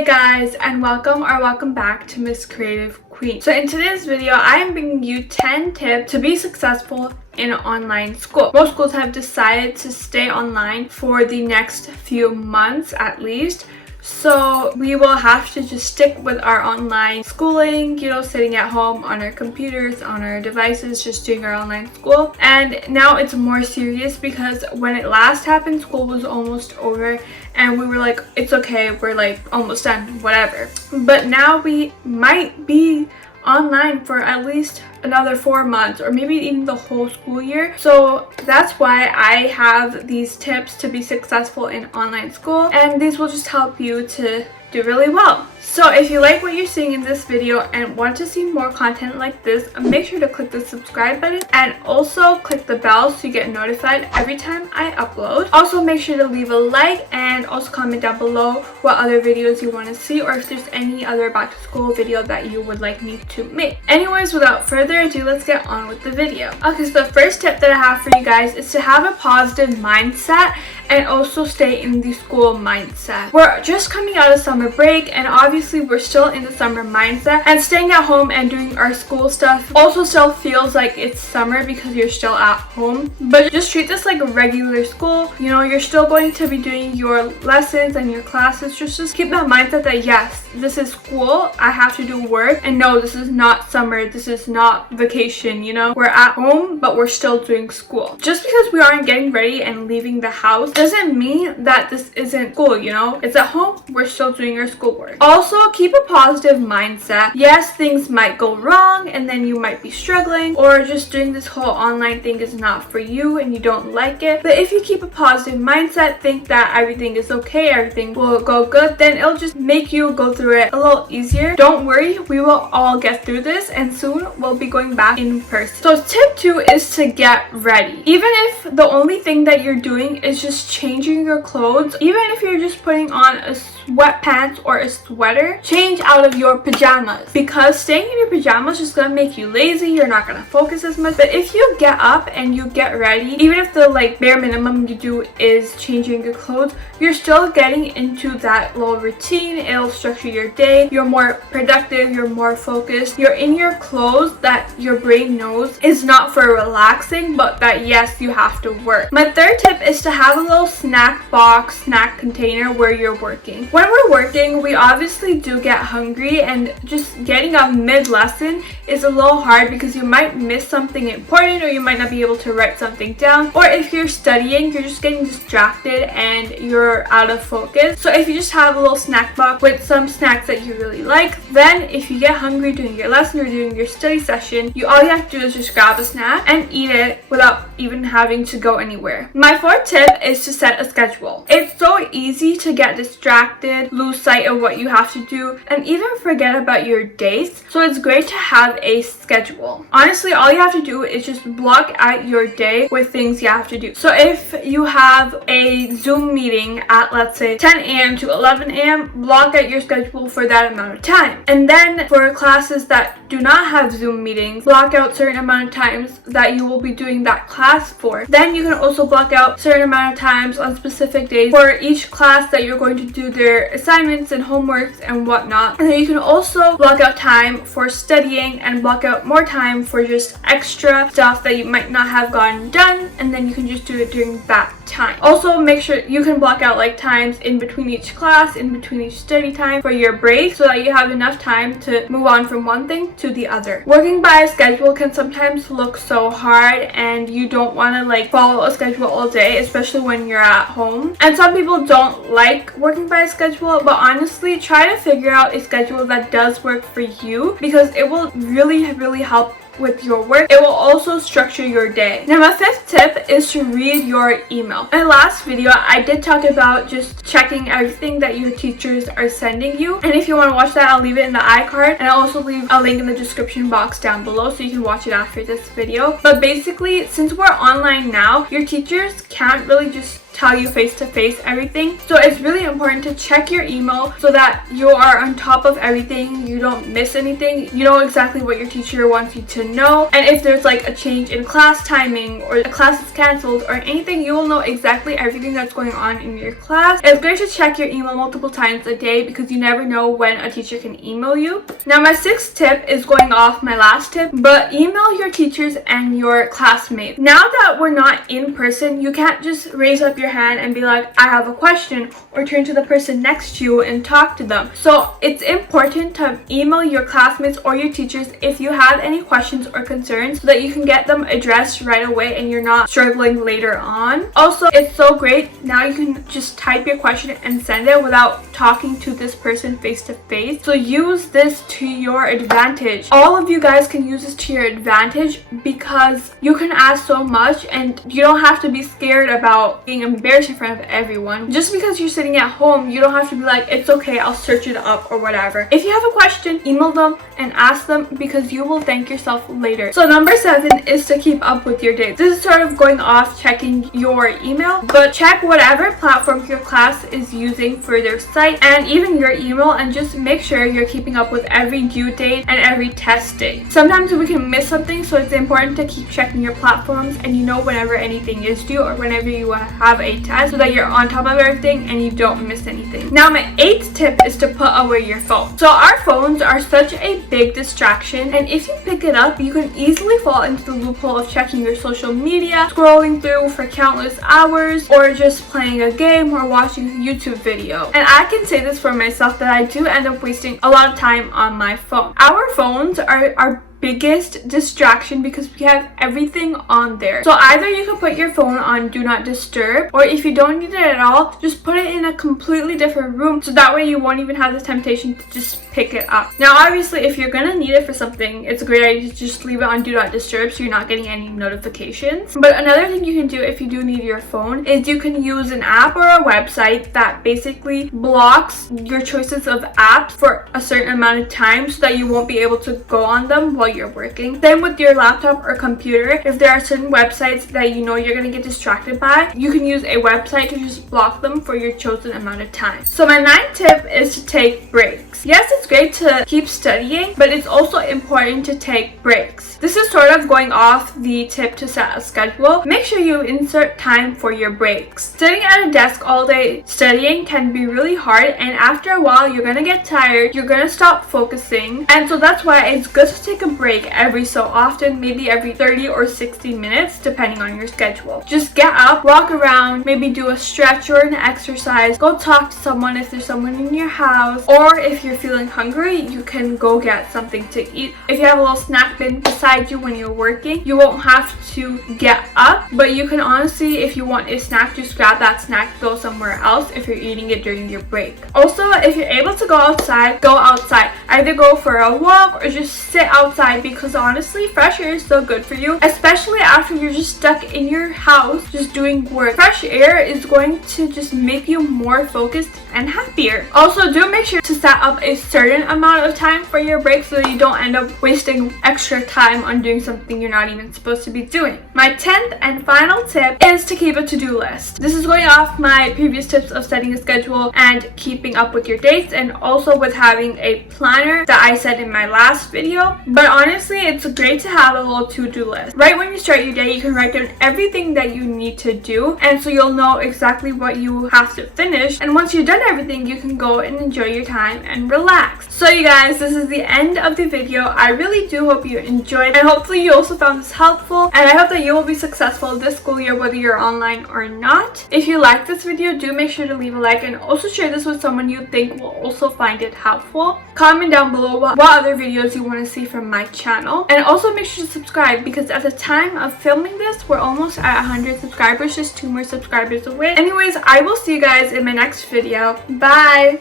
Hey guys, and welcome back to Miss Creative Queen. So in today's video, I am bringing you 10 tips to be successful in online school. Most schools have decided to stay online for the next few months at least. So we will have to just stick with our online schooling, sitting at home on our computers, on our devices, just doing our online school. And now it's more serious because when it last happened, school was almost over and we were like, it's okay, we're like almost done, whatever. But now we might be online for at least another 4 months or maybe even the whole school year. So that's why I have these tips to be successful in online school, and these will just help you to do really well. So if you like what you're seeing in this video and want to see more content like this, make sure to click the subscribe button and also click the bell so you get notified every time I upload. Also make sure to leave a like and also comment down below what other videos you want to see, or if there's any other back to school video that you would like me to make. Anyways, without further ado, let's get on with the video. Okay, so the first tip that I have for you guys is to have a positive mindset and also stay in the school mindset. We're just coming out of summer break, and obviously we're still in the summer mindset, and staying at home and doing our school stuff also still feels like it's summer because you're still at home. But just treat this like a regular school. You're still going to be doing your lessons and your classes. Just keep that mindset that yes, this is school, I have to do work, and no, this is not summer, this is not vacation. We're at home but we're still doing school. Just because we aren't getting ready and leaving the house doesn't mean that this isn't school. It's at home, we're still doing our schoolwork. Also, keep a positive mindset. Yes, things might go wrong and then you might be struggling, or just doing this whole online thing is not for you and you don't like it. But if you keep a positive mindset, think that everything is okay, everything will go good, then it'll just make you go through it a little easier. Don't worry, we will all get through this, and soon we'll be going back in person. So tip 2 is to get ready. Even if the only thing that you're doing is just changing your clothes, even if you're just putting on a sweatpants or a sweater, change out of your pajamas, because staying in your pajamas is just gonna make you lazy. You're not gonna focus as much. But if you get up and you get ready, even if the bare minimum you do is changing your clothes, you're still getting into that little routine. It'll structure your day. You're more productive, you're more focused. You're in your clothes that your brain knows is not for relaxing, but that yes, you have to work. My third tip is to have a little snack box, snack container where you're working. When we're working, we obviously do get hungry, and just getting up mid-lesson is a little hard because you might miss something important, or you might not be able to write something down, or if you're studying, you're just getting distracted and you're out of focus. So if you just have a little snack box with some snacks that you really like, then if you get hungry during your lesson or during your study session, all you have to do is just grab a snack and eat it without even having to go anywhere. My fourth tip is to set a schedule. It's so easy to get distracted, lose sight of what you have to do, and even forget about your dates. So it's great to have a schedule. Honestly, all you have to do is just block out your day with things you have to do. So if you have a Zoom meeting at, let's say, 10 a.m. to 11 a.m., block out your schedule for that amount of time. And then for classes that do not have Zoom meetings, block out certain amount of times that you will be doing that class for. Then you can also block out certain amount of times on specific days for each class that you're going to do their assignments and homeworks and whatnot. And then you can also block out time for studying and block out more time for just extra stuff that you might not have gotten done, and then you can just do it during that time. Also, make sure you can block out times in between each class, in between each study time for your break, so that you have enough time to move on from one thing to the other. Working by a schedule can sometimes look so hard, and you don't want to follow a schedule all day, especially when you're at home. And some people don't like working by a schedule, but honestly, try to figure out a schedule that does work for you, because it will really help with your work. It will also structure your day. Now, my fifth tip is to read your email. In the last video, I did talk about just checking everything that your teachers are sending you. And if you want to watch that, I'll leave it in the iCard, and I'll also leave a link in the description box down below so you can watch it after this video. But basically, since we're online now, your teachers can't really just tell you face to face everything. So it's really important to check your email so that you are on top of everything, you don't miss anything, you know exactly what your teacher wants you to know, and if there's like a change in class timing or a class is cancelled or anything, you will know exactly everything that's going on in your class. It's great to check your email multiple times a day because you never know when a teacher can email you. Now my sixth tip is going off my last tip, but email your teachers and your classmates. Now that we're not in person, you can't just raise up your hand and be like, I have a question, or turn to the person next to you and talk to them. So it's important to email your classmates or your teachers if you have any questions or concerns so that you can get them addressed right away and you're not struggling later on. Also, it's so great now you can just type your question and send it without talking to this person face to face. So use this to your advantage. All of you guys can use this to your advantage because you can ask so much and you don't have to be scared about being embarrassed in front of everyone. Just because you're sitting at home, you don't have to be like, it's okay, I'll search it up or whatever. If you have a question, email them and ask them because you will thank yourself later. So number 7 is to keep up with your dates. This is sort of going off checking your email, but check whatever platform your class is using for their site and even your email, and just make sure you're keeping up with every due date and every test date. Sometimes we can miss something, so it's important to keep checking your platforms and you know whenever anything is due or whenever you have a test so that you're on top of everything and you don't miss anything. Now my 8th tip is to put away your phone. So our phones are such a big distraction, and if you pick it up, you can easily fall into the loophole of checking your social media, scrolling through for countless hours, or just playing a game or watching a YouTube video. And I can say this for myself that I do end up wasting a lot of time on my phone. Our phones are our biggest distraction because we have everything on there. So either you can put your phone on do not disturb, or if you don't need it at all, just put it in a completely different room so that way you won't even have the temptation to just pick it up. Now obviously if you're gonna need it for something, it's a great idea to just leave it on do not disturb so you're not getting any notifications. But another thing you can do if you do need your phone is you can use an app or a website that basically blocks your choices of apps for a certain amount of time so that you won't be able to go on them while you're working. Same with your laptop or computer. If there are certain websites that you know you're gonna get distracted by, you can use a website to just block them for your chosen amount of time. So my 9th tip is to take breaks. Yes, it's great to keep studying, but it's also important to take breaks. This is sort of going off the tip to set a schedule. Make sure you insert time for your breaks. Sitting at a desk all day studying can be really hard, and after a while you're gonna get tired, you're gonna stop focusing, and so that's why it's good to take a break every so often, maybe every 30 or 60 minutes depending on your schedule. Just get up, walk around, maybe do a stretch or an exercise, go talk to someone if there's someone in your house, or if you're feeling hungry, you can go get something to eat. If you have a little snack bin beside you when you're working, you won't have to get up, but you can honestly, if you want a snack, just grab that snack, go somewhere else if you're eating it during your break. Also, if you're able to go outside, go outside. Either go for a walk or just sit outside, because honestly, fresh air is so good for you, especially after you're just stuck in your house just doing work. Fresh air is going to just make you more focused and happier. Also, do make sure to set up a certain amount of time for your break so that you don't end up wasting extra time on doing something you're not even supposed to be doing. My 10th and final tip is to keep a to-do list. This is going off my previous tips of setting a schedule and keeping up with your dates, and also with having a planner that I said in my last video. But honestly, it's great to have a little to-do list. Right when you start your day, you can write down everything that you need to do, and so you'll know exactly what you have to finish, and once you've done everything, you can go and enjoy your time and relax. So you guys, this is the end of the video. I really do hope you enjoyed, and hopefully you also found this helpful, and I hope that you will be successful this school year whether you're online or not. If you like this video, do make sure to leave a like and also share this with someone you think will also find it helpful. Comment down below what other videos you want to see from my channel, and also make sure to subscribe because at the time of filming this, we're almost at 100 subscribers, just 2 more subscribers away. Anyways, I will see you guys in my next video. Bye!